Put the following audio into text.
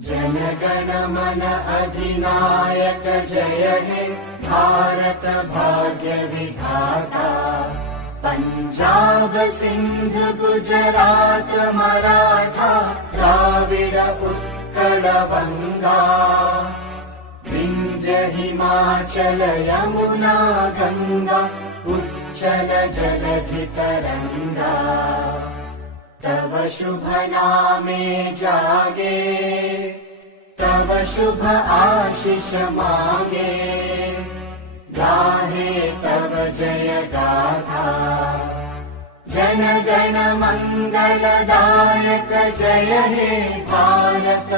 जनगण मन अधिनायक जय हे भारत भाग्य विधाता। पंजाब सिंध गुजरात मराठा द्राविड उत्कल बंगा। विंध्य हिमाचल यमुना गंगा उच्चल जलधि तरंगा। तव शुभ नामे जागे तव शुभ आशीष मांगे। गाहे तव जय गाथा जनगण मंगलदायक जय हे भारत